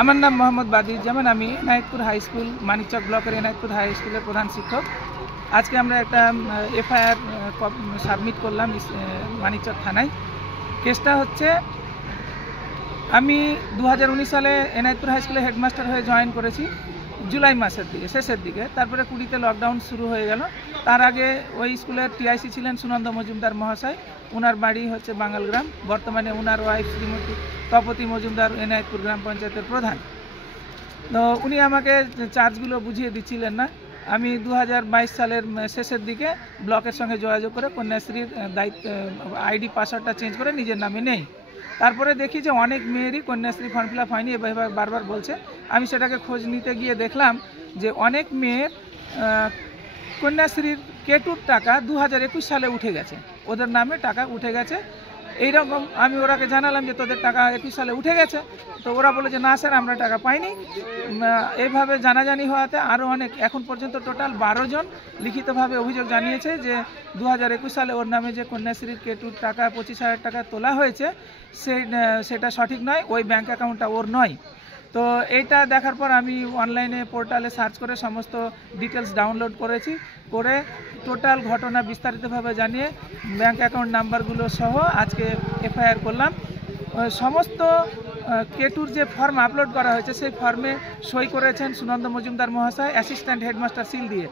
আমার নাম মোহাম্মদ বাদিউজ্জামান। আমি এনায়েতপুর হাই স্কুল মানিকচক ব্লকের এনায়েতপুর হাই স্কুলের প্রধান শিক্ষক। আজকে আমরা একটা এফআইআর সাবমিট করলাম মানিকচক থানায়। কেসটা হচ্ছে, আমি 2019 সালে এনায়েতপুর হাই স্কুলে হেডমাস্টার হয়ে জয়েন করেছি জুলাই মাসের দিকে, শেষের দিকে। তারপরে 20তে লকডাউন শুরু হয়ে গেল। তার আগে ওই স্কুলের টিআইসি ছিলেন সুনন্দ মজুমদার মহাশয়। ওনার বাড়ি হচ্ছে বাঙ্গালগ্রাম। বর্তমানে ওনার ওয়াইফ শ্রীমতী তপতী মজুমদার এনায়েতপুর গ্রাম পঞ্চায়েতের প্রধান। তো উনি আমাকে চার্জগুলো বুঝিয়ে দিচ্ছিলেন না। আমি 2022 সালের শেষের দিকে ব্লকের সঙ্গে যোগাযোগ করে কন্যাশ্রীর দায়িত্ব আইডি পাসওয়ার্ডটা চেঞ্জ করে নিজের নামে নেই। তারপরে দেখি যে অনেক মেয়েরই কন্যাশ্রী ফর্ম ফিল আপ হয়নি, এবার বারবার বলছে। আমি সেটাকে খোঁজ নিতে গিয়ে দেখলাম যে অনেক মেয়ের কন্যাশ্রীর কেটুর টাকা 2021 সালে উঠে গেছে, ওদের নামে টাকা উঠে গেছে। এইরকম আমি ওরাকে জানালাম যে তোদের টাকা 21 সালে উঠে গেছে। তো ওরা বলে যে না স্যার, আমরা টাকা পাইনি। এইভাবে জানাজানি হওয়াতে আরও অনেক, এখন পর্যন্ত টোটাল 12 জন লিখিতভাবে অভিযোগ জানিয়েছে যে 2021 সালে ওর নামে যে কন্যাশ্রীর কেটুর টাকা 25,000 টাকা তোলা হয়েছে সেটা সঠিক নয়, ওই ব্যাঙ্ক অ্যাকাউন্টটা ওর নয়। তো এইটা দেখার পর আমি অনলাইনে পোর্টালে সার্চ করে সমস্ত ডিটেলস ডাউনলোড করেছি, করে টোটাল ঘটনা বিস্তারিতভাবে জানিয়ে ব্যাঙ্ক অ্যাকাউন্ট নাম্বারগুলো সহ আজকে এফআইআর করলাম। সমস্ত কেটুর যে ফর্ম আপলোড করা হয়েছে সেই ফর্মে সই করেছেন সুনন্দ মজুমদার মহাশয়, অ্যাসিস্ট্যান্ট হেডমাস্টার সিল দিয়ে।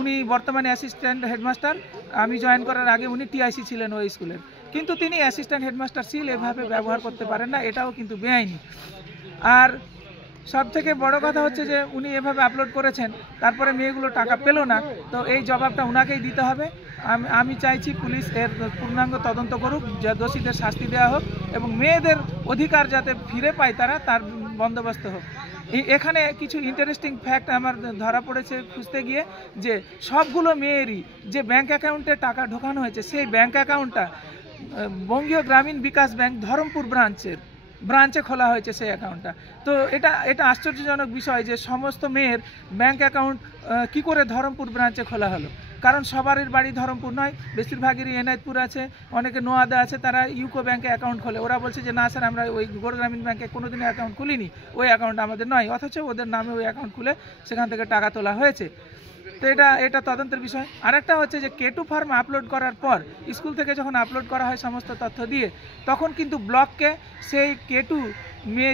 উনি বর্তমানে অ্যাসিস্ট্যান্ট হেডমাস্টার। আমি জয়েন করার আগে উনি টিআইসি ছিলেন ওই স্কুলের, কিন্তু তিনি অ্যাসিস্ট্যান্ট হেডমাস্টার সিল এভাবে ব্যবহার করতে পারেন না, এটাও কিন্তু বেআইনি। আর সব থেকে বড় কথা হচ্ছে যে উনি এভাবে আপলোড করেছেন, তারপরে মেয়েগুলো টাকা পেল না। তো এই জবাবটা ওনাকেই দিতে হবে। আমি চাইছি পুলিশ এর পূর্ণাঙ্গ তদন্ত করুক, যা দোষীদের শাস্তি দেওয়া হোক এবং মেয়েদের অধিকার যাতে ফিরে পায় তার বন্দোবস্ত হোক। এখানে কিছু ইন্টারেস্টিং ফ্যাক্ট আমার ধরা পড়েছে খুঁজতে গিয়ে, যে সবগুলো মেয়েরই যে ব্যাঙ্ক অ্যাকাউন্টে টাকা ঢোকানো হয়েছে সেই ব্যাঙ্ক অ্যাকাউন্টটা বঙ্গীয় গ্রামীণ বিকাশ ব্যাঙ্ক ধরমপুর ব্রাঞ্চে খোলা হয়েছে সেই অ্যাকাউন্টটা। তো এটা আশ্চর্যজনক বিষয় যে সমস্ত মেয়ের ব্যাঙ্ক অ্যাকাউন্ট কি করে ধরমপুর ব্রাঞ্চে খোলা হলো। কারণ সবারই বাড়ি ধরমপুর নয়, বেশিরভাগেরই এনায়েতপুর আছে, অনেকে নোয়াদা আছে, তারা ইউকো ব্যাঙ্কে অ্যাকাউন্ট খোলে। ওরা বলছে যে না স্যার, আমরা ওই গৌড় গ্রামীণ ব্যাঙ্কে কোনোদিনই অ্যাকাউন্ট খুলিনি, ওই অ্যাকাউন্ট আমাদের নয়, অথচ ওদের নামে ওই অ্যাকাউন্ট খুলে সেখান থেকে টাকা তোলা হয়েছে। তো এটা তদন্তের বিষয়। আরেকটা হচ্ছে যে কেটু ফর্ম আপলোড করার পর স্কুল থেকে যখন আপলোড করা হয় সমস্ত তথ্য দিয়ে, তখন কিন্তু ব্লককে সেই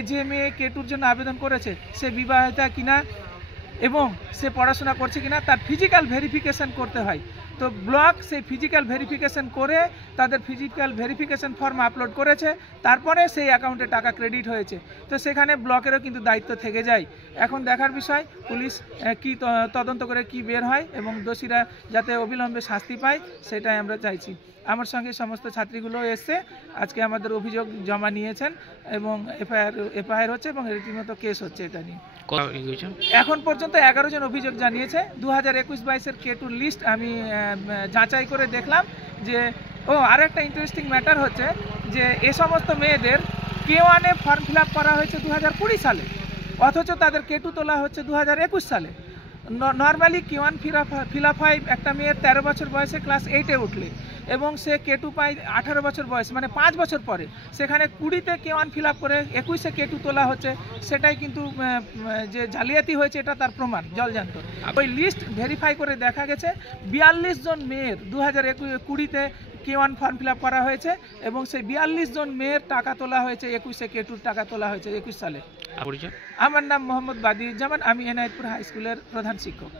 যে মেয়ে কেটুর জন্য আবেদন করেছে সে বিবাহিতা কিনা এবং সে পড়াশোনা করছে কিনা তার ফিজিক্যাল ভেরিফিকেশন করতে হয়। তো ব্লক সেই ফিজিক্যাল ভেরিফিকেশন করে তাদের ফিজিক্যাল ভেরিফিকেশন ফর্ম আপলোড করেছে, তারপরে সেই অ্যাকাউন্টে টাকা ক্রেডিট হয়েছে। তো সেখানে ব্লকেরও কিন্তু দায়িত্ব থেকে যায়। এখন দেখার বিষয় পুলিশ কি তদন্ত করে কি বের হয় এবং দোষীরা যাতে অবিলম্বে শাস্তি পায় সেটাই আমরা চাইছি। আমার সঙ্গে সমস্ত ছাত্রীগুলো এসছে, আজকে আমাদের অভিযোগ জমা নিয়েছেন এবং এফআইআর হচ্ছে এবং রীতিমতো কেস হচ্ছে এটা নিয়ে। এখন পর্যন্ত 11 জন অভিযোগ জানিয়েছে। 2021-22 কেটুর লিস্ট আমি যাচাই করে দেখলাম যে আর একটা ইন্টারেস্টিং ম্যাটার হচ্ছে যে এ সমস্ত মেয়েদের K1 ফর্ম ফিল আপ করা হয়েছে 2020 সালে, অথচ তাদের কেটু তোলা হচ্ছে 2021 সালে। নর্মালি K1 ফিল আপ হয় একটা মেয়ের 13 বছর বয়সে ক্লাস 8-এ উঠলে, এবং সে কেটু পায় 18 বছর বয়স, মানে 5 বছর পরে। সেখানে 20তে K1 ফিল আপ করে 21-এ কেটু তোলা হচ্ছে, সেটাই কিন্তু যে জালিয়াতি হয়েছে এটা তার প্রমাণ জলজান্ত। ওই লিস্ট ভেরিফাই করে দেখা গেছে 42 জন মেয়ের 2020-তে K1 ফর্ম ফিল আপ করা হয়েছে এবং সেই 42 জন মেয়ের টাকা তোলা হয়েছে 21-এ কেটুর টাকা তোলা হয়েছে 21 সালে। আমার নাম মোহাম্মদ বাদিউজ্জামান। আমি এনায়েতপুর হাই স্কুলের প্রধান শিক্ষক।